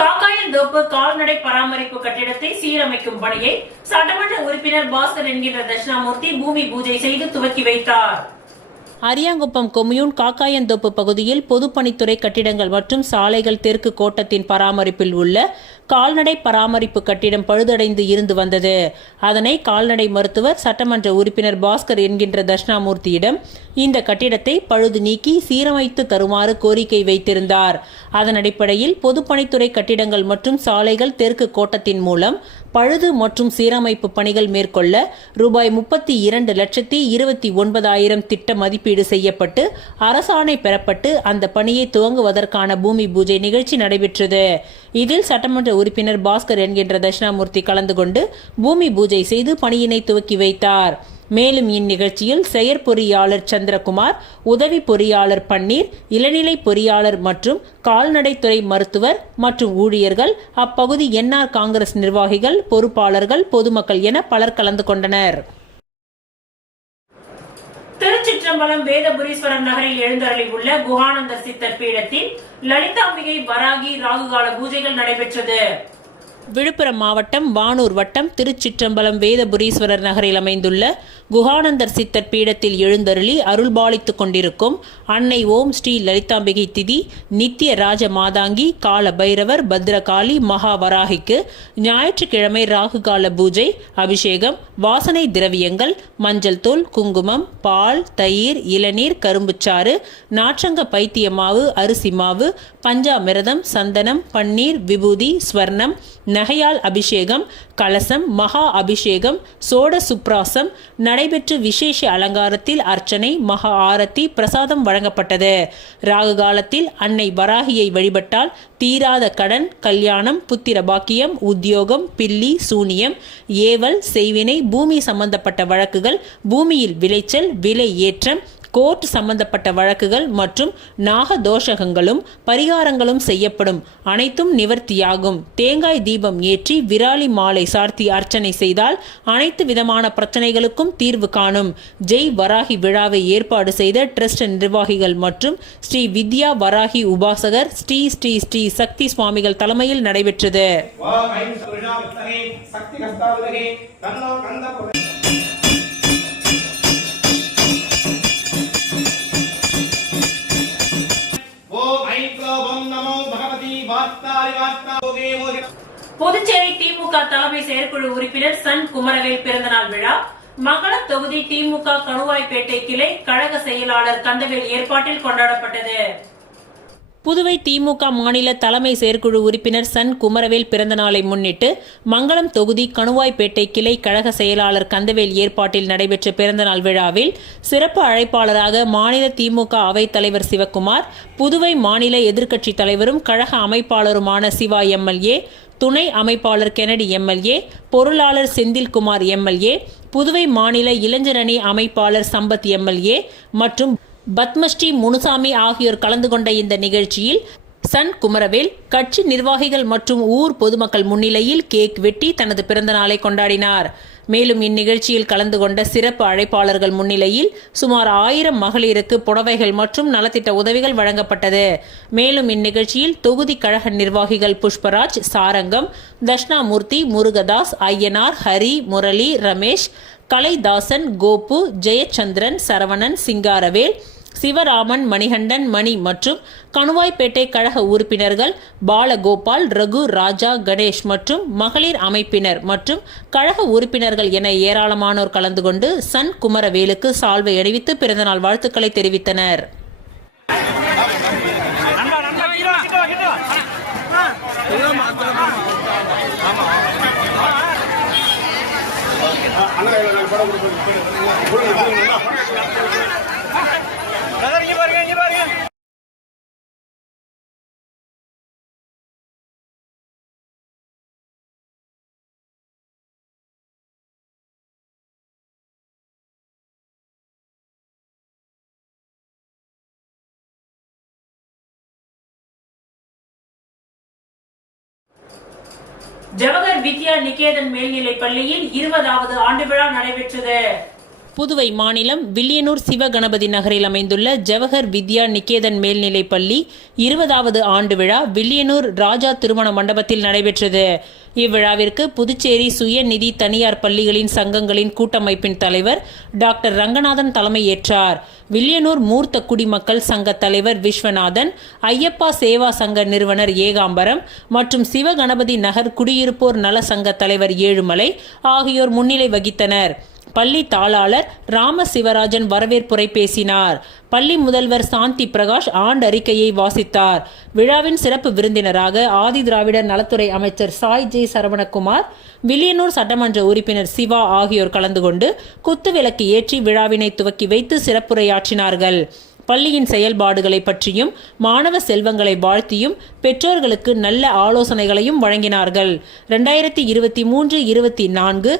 காக்காயந்தோப்பு கால்நடை பராமரிப்பு கட்டிடத்தை சீரமைக்கும் பணியை சட்டமன்ற உறுப்பினர் பாஸ்கர் என்கின்ற தட்சிணாமூர்த்தி பூமி பூஜை செய்து துவக்கி வைத்தார். அரியாங்குப்பம் கொம்யூன் காக்காயந்தோப்பு பகுதியில் பொதுப்பணித்துறை கட்டிடங்கள் மற்றும் சாலைகள் தெற்கு கோட்டத்தின் பராமரிப்பில் உள்ள கால்நடை பராமரிப்பு கட்டிடம் பழுதடைந்து இருந்து வந்தது. அதனை கால்நடை மருத்துவர் சட்டமன்ற உறுப்பினர் பாஸ்கர் என்கின்ற தட்சிணாமூர்த்தியிடம் இந்த கட்டிடத்தை பழுது நீக்கி சீரமைத்து தருமாறு கோரிக்கை வைத்திருந்தார். அதன் அடிப்படையில் பொதுப்பணித்துறை கட்டிடங்கள் மற்றும் சாலைகள் தெற்கு கோட்டத்தின் மூலம் பழுது மற்றும் சீரமைப்பு பணிகள் மேற்கொள்ள ரூபாய் 32,29,000 திட்ட மதிப்பீடு செய்யப்பட்டு அரசாணை பெறப்பட்டு அந்த பணியை துவங்குவதற்கான பூமி பூஜை நிகழ்ச்சி நடைபெற்றது. இதில் சட்டமன்ற உறுப்பினர் பாஸ்கர் என்கின்ற தட்சிணாமூர்த்தி கலந்து கொண்டு பூமி பூஜை செய்து பணியினை துவக்கி வைத்தார். மேலும் இந்நிகழ்ச்சியில் செயற்பொறியாளர் சந்திரகுமார், உதவி பொறியாளர் பன்னீர், இளநிலை பொறியாளர் மற்றும் கால்நடைத்துறை மருத்துவர் மற்றும் ஊழியர்கள், அப்பகுதி NR காங்கிரஸ் நிர்வாகிகள், பொறுப்பாளர்கள், பொதுமக்கள் என பலர் கலந்து கொண்டனர். திருச்சிற்றம்பலம் வேதபுரீஸ்வரர் நகரில் எழுந்தருளி உள்ள குஹானந்தர் சித்தர் பீடத்தில் லலிதாம்பிகை வராகி ராகுகால பூஜைகள் நடைபெற்றது. விழுப்புரம் மாவட்டம் வானூர் வட்டம் திருச்சிற்றம்பலம் வேதபுரீஸ்வரர் நகரில் அமைந்துள்ள குஹானந்தர் சித்தர் பீடத்தில் எழுந்தருளி அருள்பாலித்துக் கொண்டிருக்கும் அன்னை ஓம் ஸ்ரீ லலிதாம்பிகை திதி, நித்திய ராஜ மாதாங்கி, கால பைரவர், பத்ரகாளி, மகாவராகிக்கு ஞாயிற்றுக்கிழமை ராகுகால பூஜை, அபிஷேகம், வாசனை திரவியங்கள், மஞ்சள் தூள், குங்குமம், பால், தயிர், இளநீர், கரும்புச்சாறு, நாற்றங்க பைத்திய மாவு, அரிசி மாவு, பஞ்சாமிரதம், சந்தனம், பன்னீர், விபூதி, ஸ்வர்ணம், நகையால் அபிஷேகம், கலசம், மகா அபிஷேகம், சோட சுப்ராசம் நடைபெற்று விசேஷ அலங்காரத்தில் அர்ச்சனை, மகா ஆரத்தி, பிரசாதம் வழங்கப்பட்டது. ராகு காலத்தில் அன்னை வராகியை வழிபட்டால் தீராத கடன், கல்யாணம், புத்திர பாக்கியம், உத்தியோகம், பில்லி, சூனியம், ஏவல், செய்வினை, பூமி சம்பந்தப்பட்ட வழக்குகள், பூமியில் விளைச்சல், விலை ஏற்றம், கோர்ட் சம்பந்தப்பட்ட வழக்குகள் மற்றும் நாக தோஷகங்களும் பரிகாரங்களும் செய்யப்படும். அனைத்தும் நிவர்த்தியாகும். தேங்காய் தீபம் ஏற்றி விராலி மாலை சார்த்தி அர்ச்சனை செய்தால் அனைத்து விதமான பிரச்சனைகளுக்கும் தீர்வு காணும். ஜெய் வராகி விழாவை ஏற்பாடு செய்த ட்ரஸ்ட் நிர்வாகிகள் மற்றும் ஸ்ரீ வித்யா வராகி உபாசகர் ஸ்ரீ ஸ்ரீ ஸ்ரீ சக்தி சுவாமிகள் தலைமையில் நடைபெற்றது. புதுச்சேரி திமுக தலைமை செயற்குழு உறுப்பினர் சன் குமரவேல் பிறந்தநாள் விழா மங்களம் தொகுதி திமுக கணுவாய்பேட்டை கிளை கழக செயலாளர் கந்தவேல் ஏற்பாட்டில் கொண்டாடப்பட்டது. புதுவை திமுக மாநில தலைமை செயற்குழு உறுப்பினர் சன் குமரவேல் பிறந்தநாளை முன்னிட்டு மங்களம் தொகுதி கணுவாய்பேட்டை கிளை கழக செயலாளர் கந்தவேல் ஏற்பாட்டில் நடைபெற்ற பிறந்தநாள் விழாவில் சிறப்பு அழைப்பாளராக மாநில திமுக அவைத்தலைவர் சிவக்குமார், புதுவை மாநில எதிர்க்கட்சித் தலைவரும் கழக அமைப்பாளருமான சிவா எம்எல்ஏ, துணை அமைப்பாளர் கெனடி எம்எல்ஏ, பொருளாளர் செந்தில்குமார் எம்எல்ஏ, புதுவை மாநில இளைஞரணி அமைப்பாளர் சம்பத் எம்எல்ஏ மற்றும் பத்மஸ்ரீ முனுசாமி ஆகியோர் கலந்து கொண்ட இந்த நிகழ்ச்சியில் சன் குமரவேல் கட்சி நிர்வாகிகள் மற்றும் ஊர் பொதுமக்கள் முன்னிலையில் கேக் வெட்டி தனது பிறந்த நாளை கொண்டாடினார். மேலும் இந்நிகழ்ச்சியில் கலந்து கொண்ட சிறப்பு அழைப்பாளர்கள் முன்னிலையில் சுமார் 1000 மகளிருக்கு புடவைகள் மற்றும் நலத்திட்ட உதவிகள் வழங்கப்பட்டது. மேலும் இந்நிகழ்ச்சியில் தொகுதி கழக நிர்வாகிகள் புஷ்பராஜ், சாரங்கம், தட்சிணாமூர்த்தி, முருகதாஸ், ஐயனார், ஹரி, முரளி, ரமேஷ், கலைதாசன், கோபு, ஜெயச்சந்திரன், சரவணன், சிங்காரவேல், சிவராமன், மணிகண்டன், மணி மற்றும் கணுவாய்பேட்டை கழக உறுப்பினர்கள் பாலகோபால், ரகு, ராஜா, கணேஷ் மற்றும் மகளிர் அமைப்பினர் மற்றும் கழக உறுப்பினர்கள் என ஏராளமானோர் கலந்து கொண்டு சன் குமரவேலுக்கு சால்வை அணிவித்து பிறந்தநாள் வாழ்த்துக்களை தெரிவித்தனர். ஜவஹர் வித்யா நிகேதன் மேல்நிலைப் பள்ளியில் 20வது ஆண்டு விழா நடைபெற்றது. புதுவை மாநிலம் வில்லியனூர் சிவகணபதி நகரில் அமைந்துள்ள ஜவஹர் வித்யா நிகேதன் மேல்நிலைப் பள்ளி 20வது ஆண்டு விழா வில்லியனூர் ராஜா திருமண மண்டபத்தில் நடைபெற்றது. இவ்விழாவிற்கு புதுச்சேரி சுயநிதி தனியார் பள்ளிகளின் சங்கங்களின் கூட்டமைப்பின் தலைவர் டாக்டர் ரங்கநாதன் தலைமையேற்றார். வில்லியனூர் மூர்த்த குடிமக்கள் சங்க தலைவர் விஸ்வநாதன், ஐயப்பா சேவா சங்க நிறுவனர் ஏகாம்பரம் மற்றும் சிவகணபதி நகர் குடியிருப்போர் நல சங்க தலைவர் ஏழுமலை ஆகியோர் முன்னிலை வகித்தனர். பள்ளி தாளாளர் ராம சிவராஜன் வரவேற்புரை பேசினார். பள்ளி முதல்வர் சாந்தி பிரகாஷ் ஆண்டறிக்கையை வாசித்தார். விழாவின் சிறப்பு விருந்தினராக ஆதி திராவிடர் நலத்துறை அமைச்சர் சாய் ஜே சரவணகுமார், வில்லியனூர் சட்டமன்ற உறுப்பினர் சிவா ஆகியோர் கலந்து கொண்டு குத்துவிளக்கு ஏற்றி விழாவினை துவக்கி வைத்து சிறப்புரையாற்றினார்கள். பள்ளியின் செயல்பாடுகளை பற்றியும் மாணவ செல்வங்களை வாழ்த்தியும் பெற்றோர்களுக்கு நல்ல ஆலோசனைகளையும் வழங்கினார்கள். 2023-24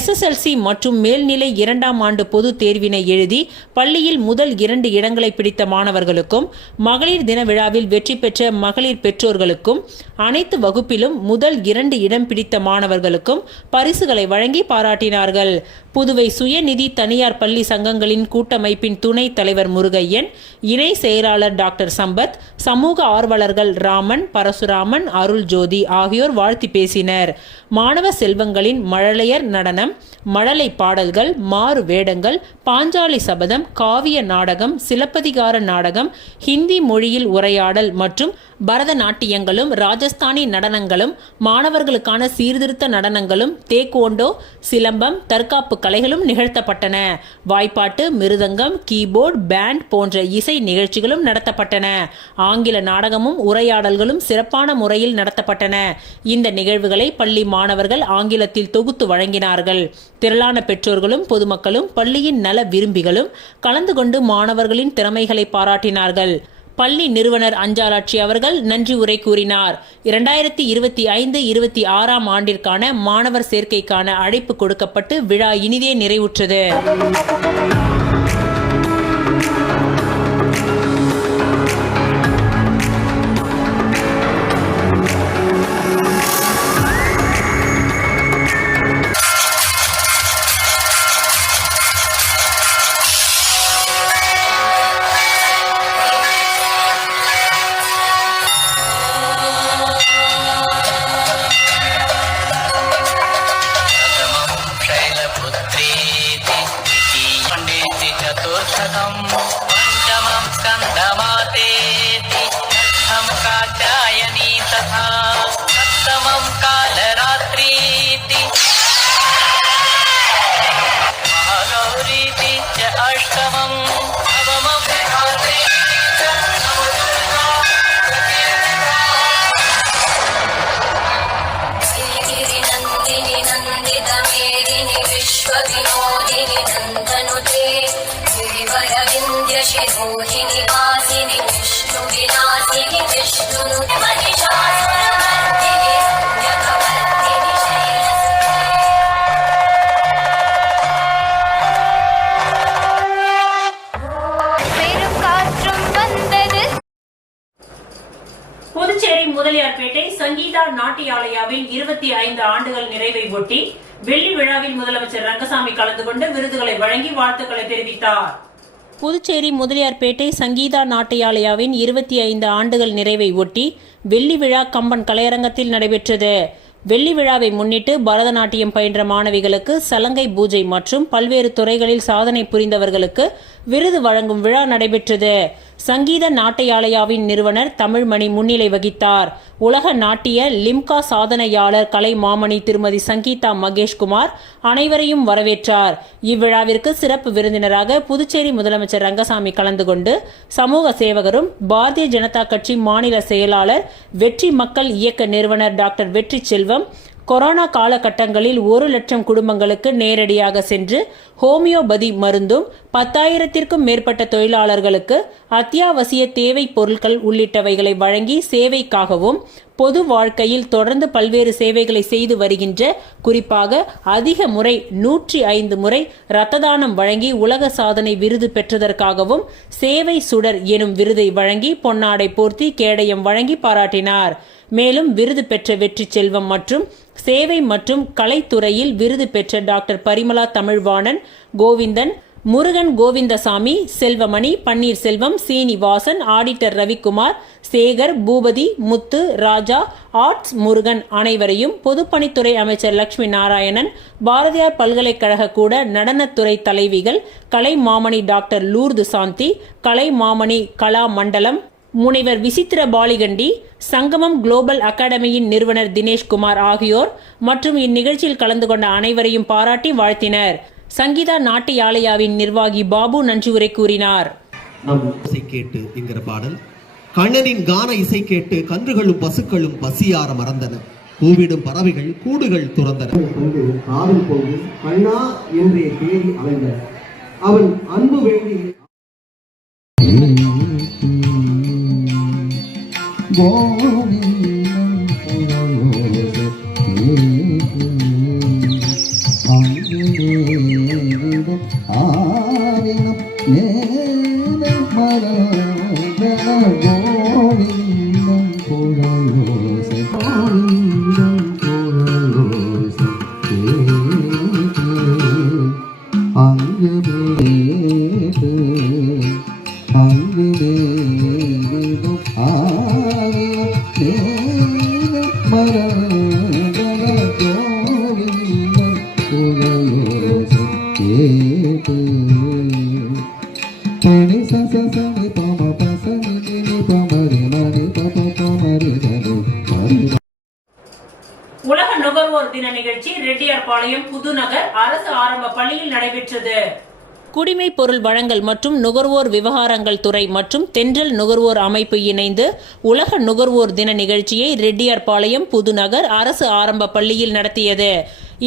SSLC மற்றும் மேல்நிலை 2ஆம் ஆண்டு பொது தேர்வினை எழுதி பள்ளியில் முதல் 2 இடங்களை பிடித்த மாணவர்களுக்கும், மகளிர் தின விழாவில் வெற்றி பெற்ற மகளிர் பெற்றோர்களுக்கும், அனைத்து வகுப்பிலும் முதல் 2 இடம் பிடித்த மாணவர்களுக்கும் பரிசுகளை வழங்கி பாராட்டினார்கள். புதுவை சுயநிதி தனியார் பள்ளி சங்கங்களின் கூட்டமைப்பின் துணைத் தலைவர் முருகையன், இணை செயலாளர் டாக்டர் சம்பத், சமூக ஆர்வலர்கள் ராமன், பரசுராமன், அருள் ஜோதி ஆகியோர் வாழ்த்தி பேசினர். மாணவ செல்வங்களின் மழலையர் நடனம், மழலை பாடல்கள், மாறு வேடங்கள், பாஞ்சாலி சபதம், காவிய நாடகம், சிலப்பதிகார நாடகம், ஹிந்தி மொழியில் உரையாடல் மற்றும் பரதநாட்டியங்களும், ராஜஸ்தானி நடனங்களும், மாணவர்களுக்கான சீர்திருத்த நடனங்களும், தேக்வோண்டோ, சிலம்பம், தற்காப்பு கலைகளும் நிகழ்த்தப்பட்டன. வாய்ப்பாட்டு, மிருதங்கம், கீபோர்டு, பேண்ட் போன்ற இசை நிகழ்ச்சிகளும் நடத்தப்பட்டன. ஆங்கில நாடகமும் உரையாடல்களும் சிறப்பான முறையில் நடத்தப்பட்டன. இந்த நிகழ்வுகளை பள்ளி மாணவர்கள் ஆங்கிலத்தில் தொகுத்து வழங்கினார்கள். திரளான பெற்றோர்களும் பொதுமக்களும் பள்ளியின் நல விரும்பிகளும் கலந்து கொண்டு மாணவர்களின் திறமைகளை பாராட்டினார்கள். பள்ளி நிறுவனர் அஞ்சாலாட்சி அவர்கள் நன்றி உரை கூறினார். 2025-26ஆம் ஆண்டிற்கான மாணவர் சேர்க்கைக்கான அழைப்பு கொடுக்கப்பட்டு விழா இனிதே நிறைவுற்றது. शैलपुत्री मेदिनि विश्वविनोदिनि नन्दनुते गिरिवरविन्द्यशिरोहिणि वासिनि विष्णुविलासिनि विष्णुनुते महिषासुरमर्दिनि यज्ञवर्धिनि பெரும் காற்றும் வந்தது. புதுச்சேரி முதலியார்பேட்டை சங்கீதா நாட்டியாலயாவின் 25 ஆண்டுகள் நிறைவை ஒட்டி வெள்ளி விழாவில் முதலமைச்சர் ரங்கசாமி கலந்து கொண்டு விருதுகளை வழங்கி வாழ்த்துக்களை தெரிவித்தார். புதுச்சேரி முதலியார்பேட்டை சங்கீதா நாட்டியாலயாவின் 25 ஆண்டுகள் நிறைவை ஒட்டி வெள்ளி விழா கம்பன் கலையரங்கத்தில் நடைபெற்றது. வெள்ளி விழாவை முன்னிட்டு பரதநாட்டியம் பயின்ற மாணவிகளுக்கு சலங்கை பூஜை மற்றும் பல்வேறு துறைகளில் சாதனை புரிந்தவர்களுக்கு விருது வழங்கும் விழா நடைபெற்றது. சங்கீத நாட்டியாலயாவின் நிறுவனர் தமிழ்மணி முன்னிலை வகித்தார். உலக நாட்டிய லிம்கா சாதனையாளர் கலை மாமணி திருமதி சங்கீதா மகேஷ்குமார் அனைவரையும் வரவேற்றார். இவ்விழாவிற்கு சிறப்பு விருந்தினராக புதுச்சேரி முதலமைச்சர் ரங்கசாமி கலந்து கொண்டு சமூக சேவகரும் பாரதிய ஜனதா கட்சி மாநில செயலாளர் வெற்றி மக்கள் இயக்க நிறுவனர் டாக்டர் வெற்றி செல்வம் கொரோனா காலகட்டங்களில் 1 லட்சம் குடும்பங்களுக்கு நேரடியாக சென்று ஹோமியோபதி மருந்தும் 10,000த்திற்கும் மேற்பட்ட தொழிலாளர்களுக்கு அத்தியாவசிய தேவை பொருட்கள் உள்ளிட்டவைகளை வழங்கி சேவைக்காகவும் பொது வாழ்க்கையில் தொடர்ந்து பல்வேறு சேவைகளை செய்து வருகின்ற, குறிப்பாக அதிக முறை 105 முறை இரத்த தானம் வழங்கி உலக சாதனை விருது பெற்றதற்காகவும் சேவை சுடர் எனும் விருதை வழங்கி பொன்னாடை போர்த்தி கேடயம் வழங்கி பாராட்டினார். மேலும் விருது பெற்ற வெற்றி செல்வம் மற்றும் சேவை மற்றும் கலைத்துறையில் விருது பெற்ற டாக்டர் பரிமளா தமிழ்வாணன், கோவிந்தன், முருகன் கோவிந்தசாமி, செல்வமணி, பன்னீர்செல்வம், சீனிவாசன், ஆடிட்டர் ரவிக்குமார், சேகர், பூபதி, முத்து, ராஜா, ஆர்ட்ஸ் முருகன் அனைவரையும் பொதுப்பணித்துறை அமைச்சர் லட்சுமி நாராயணன், பாரதியார் பல்கலைக்கழக கூட நடனத்துறை தலைவிகள் கலை மாமணி டாக்டர் லூர்து சாந்தி, கலை மாமணி கலா மண்டலம், முனைவர் விசித்திர பாலிகண்டி, சங்கமம் குளோபல் அகாடமியின் நிறுவனர் தினேஷ்குமார் ஆகியோர் மற்றும் இந்நிகழ்ச்சியில் கலந்து கொண்ட அனைவரையும் பாராட்டி வாழ்த்தினர். சங்கீதா நாட்டியாலயாவின் நிர்வாகி பாபு நன்றி உரை கூறினார். நம் இசை கேட்டு என்கிற பாடல், கண்ணனின் கான இசை கேட்டு கன்றுகளும் பசுக்களும் பசியார மறந்தன, கூவிடும் பறவைகள் கூடுகள் துறந்தன. காதல் பொங்கி கண்ணா என்றே தேடி அலைந்த அவன் அன்பு வேண்டி உலக நுகர்வோர் தின நிகழ்ச்சி ரெட்டியார்பாளையம் புதுநகர் அரசு ஆரம்ப பள்ளியில் நடைபெற்றது. குடிமை பொருள் வழங்கல் மற்றும் நுகர்வோர் விவகாரங்கள் துறை மற்றும் தென்றல் நுகர்வோர் அமைப்பு இணைந்து உலக நுகர்வோர் தின நிகழ்ச்சியை ரெட்டியார்பாளையம் புதுநகர் அரசு ஆரம்ப பள்ளியில் நடத்தியது.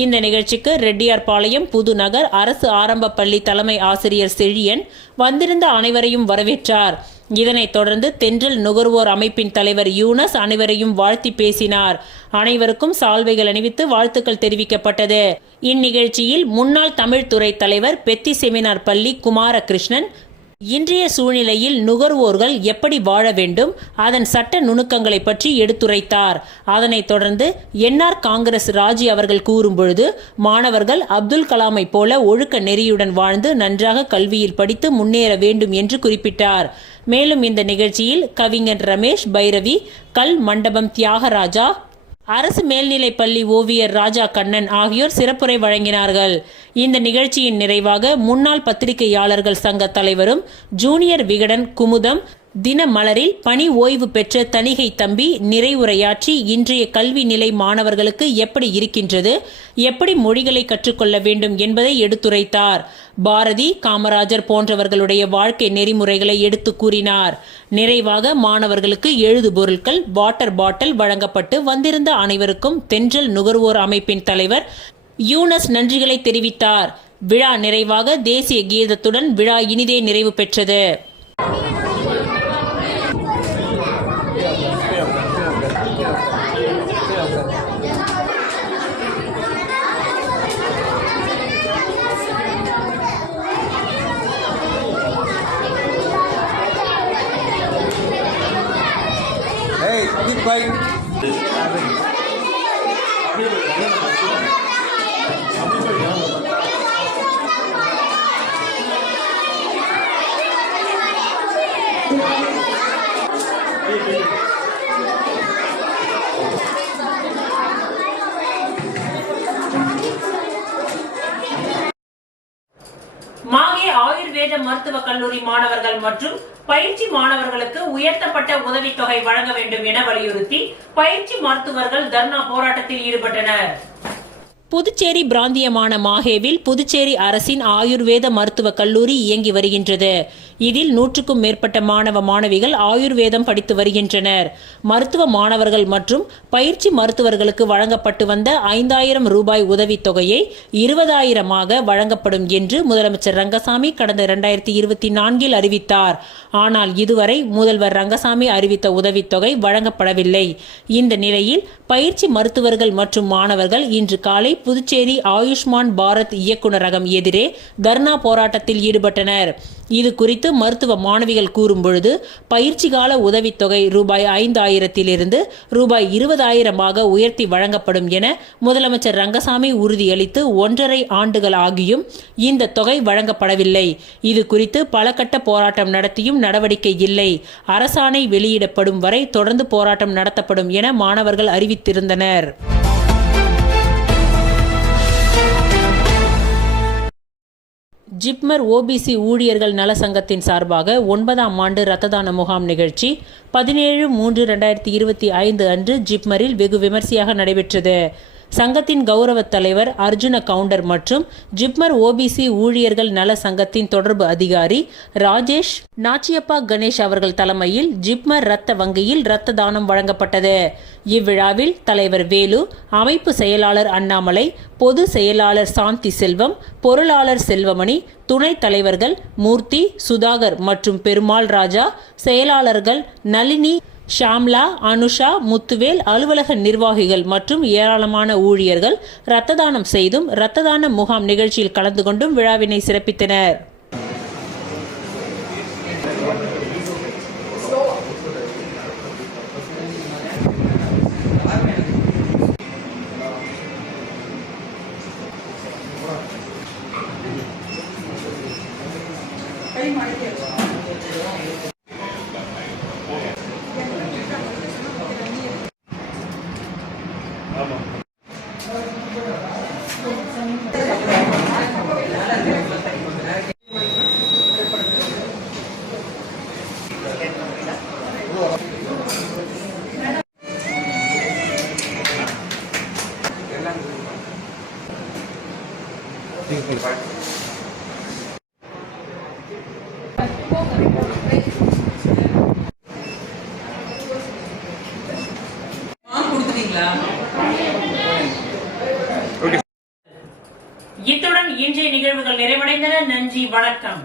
இந்த நிகழ்ச்சிக்கு ரெட்டியார்பாளையம் புதுநகர் அரசு ஆரம்ப பள்ளி தலைமை ஆசிரியர் செழியன் வந்திருந்த அனைவரையும் வரவேற்றார். இதனைத் தொடர்ந்து தென்றல் நுகர்வோர் அமைப்பின் தலைவர் யூனஸ் அனைவரையும் வாழ்த்தி பேசினார். அனைவருக்கும் சால்வைகள் அணிவித்து வாழ்த்துக்கள் தெரிவிக்கப்பட்டது. இந்நிகழ்ச்சியில் முன்னாள் தமிழ் துறை தலைவர் பெத்தி செமினார் பள்ளி குமாரகிருஷ்ணன் இன்றைய சூழ்நிலையில் நுகர்வோர்கள் எப்படி வாழ வேண்டும், அதன் சட்ட நுணுக்கங்களை பற்றி எடுத்துரைத்தார். அதனைத் தொடர்ந்து என்ஆர் காங்கிரஸ் ராஜி அவர்கள் கூறும்பொழுது, மாணவர்கள் அப்துல் கலாமை போல ஒழுக்க நெறியுடன் வாழ்ந்து நன்றாக கல்வியில் படித்து முன்னேற வேண்டும் என்று குறிப்பிட்டார். மேலும் இந்த நிகழ்ச்சியில் கவிஞர் ரமேஷ் பைரவி, கல் மண்டபம் தியாகராஜா, அரசு மேல்நிலைப் பள்ளி ஓவியர் ராஜா கண்ணன் ஆகியோர் சிறப்புரை வழங்கினார்கள். இந்த நிகழ்ச்சியின் நிறைவாக முன்னாள் பத்திரிகையாளர்கள் சங்க தலைவரும் ஜூனியர் விகடன் குமுதம் தினமலரில் பணி ஓய்வு பெற்ற தணிகை தம்பி நிறைவுரையாற்றி இன்றைய கல்வி நிலை மாணவர்களுக்கு எப்படி இருக்கின்றது, எப்படி மொழிகளை கற்றுக்கொள்ள வேண்டும் என்பதை எடுத்துரைத்தார். பாரதி, காமராஜர் போன்றவர்களுடைய வாழ்க்கை நெறிமுறைகளை எடுத்து கூறினார். நிறைவாக மாணவர்களுக்கு எழுதுபொருட்கள், வாட்டர் பாட்டில் வழங்கப்பட்டு வந்திருந்த அனைவருக்கும் தென்றல் நுகர்வோர் அமைப்பின் தலைவர் யூனஸ் நன்றிகளை தெரிவித்தார். விழா நிறைவாக தேசிய கீதத்துடன் விழா இனிதே நிறைவு பெற்றது. Hey, keep quiet. மாகே ஆயுர்வேத மருத்துவக் கல்லூரி மாணவர்கள் மற்றும் பயிற்சி மாணவர்களுக்கு உயர்த்தப்பட்ட உதவித்தொகை வழங்க வேண்டும் என வலியுறுத்தி பயிற்சி மருத்துவர்கள் தர்ணா போராட்டத்தில் ஈடுபட்டனர். புதுச்சேரி பிராந்தியமான மாஹேவில் புதுச்சேரி அரசின் ஆயுர்வேத மருத்துவக் கல்லூரி இயங்கி வருகின்றது. இதில் 100க்கும் மேற்பட்ட மாணவ மாணவிகள் ஆயுர்வேதம் படித்து வருகின்றனர். மருத்துவ மாணவர்கள் மற்றும் பயிற்சி மருத்துவர்களுக்கு வழங்கப்பட்டு வந்த 5000 ரூபாய் உதவித்தொகையை 20,000ஆக வழங்கப்படும் என்று முதலமைச்சர் ரங்கசாமி கடந்த 2024இல் அறிவித்தார். ஆனால் இதுவரை முதல்வர் ரங்கசாமி அறிவித்த உதவித்தொகை வழங்கப்படவில்லை. இந்த நிலையில் பயிற்சி மருத்துவர்கள் மற்றும் மாணவர்கள் இன்று காலை புதுச்சேரி ஆயுஷ்மான் பாரத் இயக்குநரகம் எதிரே தர்ணா போராட்டத்தில் ஈடுபட்டனர். இது குறித்து மருத்துவ மாணவிகள் கூறும்பொழுது, பயிற்சி கால உதவித்தொகை ரூபாய் 5,000 ரூபாய் 20,000ஆக உயர்த்தி வழங்கப்படும் என முதலமைச்சர் ரங்கசாமி உறுதியளித்து 1.5 ஆண்டுகள் ஆகியும் இந்த தொகை வழங்கப்படவில்லை. இது குறித்து பல கட்ட போராட்டம் நடத்தியும் நடவடிக்கை இல்லை. அரசாணை வெளியிடப்படும் வரை தொடர்ந்து போராட்டம் நடத்தப்படும் என மாணவர்கள் அறிவித்திருந்தனர். ஜிப்மர் ஓபிசி ஊழியர்கள் நல சங்கத்தின் சார்பாக 9ஆம் ஆண்டு இரத்த தான முகாம் நிகழ்ச்சி 17/3/2025 அன்று ஜிப்மரில் வெகு விமர்சையாக நடைபெற்றது. சங்கத்தின் கௌரவ தலைவர் அர்ஜுன கவுண்டர் மற்றும் ஜிப்மர் ஓபிசி ஊழியர்கள் நல சங்கத்தின் தொடர்பு அதிகாரி ராஜேஷ் நாச்சியப்பா கணேஷ் அவர்கள் தலைமையில் ஜிப்மர் இரத்த வங்கியில் இரத்த தானம் வழங்கப்பட்டது. இவ்விழாவில் தலைவர் வேலு, அமைப்பு செயலாளர் அண்ணாமலை, பொது செயலாளர் சாந்தி செல்வம், பொருளாளர் செல்வமணி, துணைத் தலைவர்கள் மூர்த்தி, சுதாகர் மற்றும் பெருமாள் ராஜா, செயலாளர்கள் நளினி, ஷாம்லா, அனுஷா, முத்துவேல், அலுவலக நிர்வாகிகள் மற்றும் ஏராளமான ஊழியர்கள் இரத்த தானம் செய்தும் இரத்த தான முகாம் நிகழ்ச்சியில் கலந்து கொண்டும் விழாவினை சிறப்பித்தனர். இத்துடன் இன்றைய நிகழ்வுகள் நிறைவடைந்தன. நன்றி, வணக்கம்.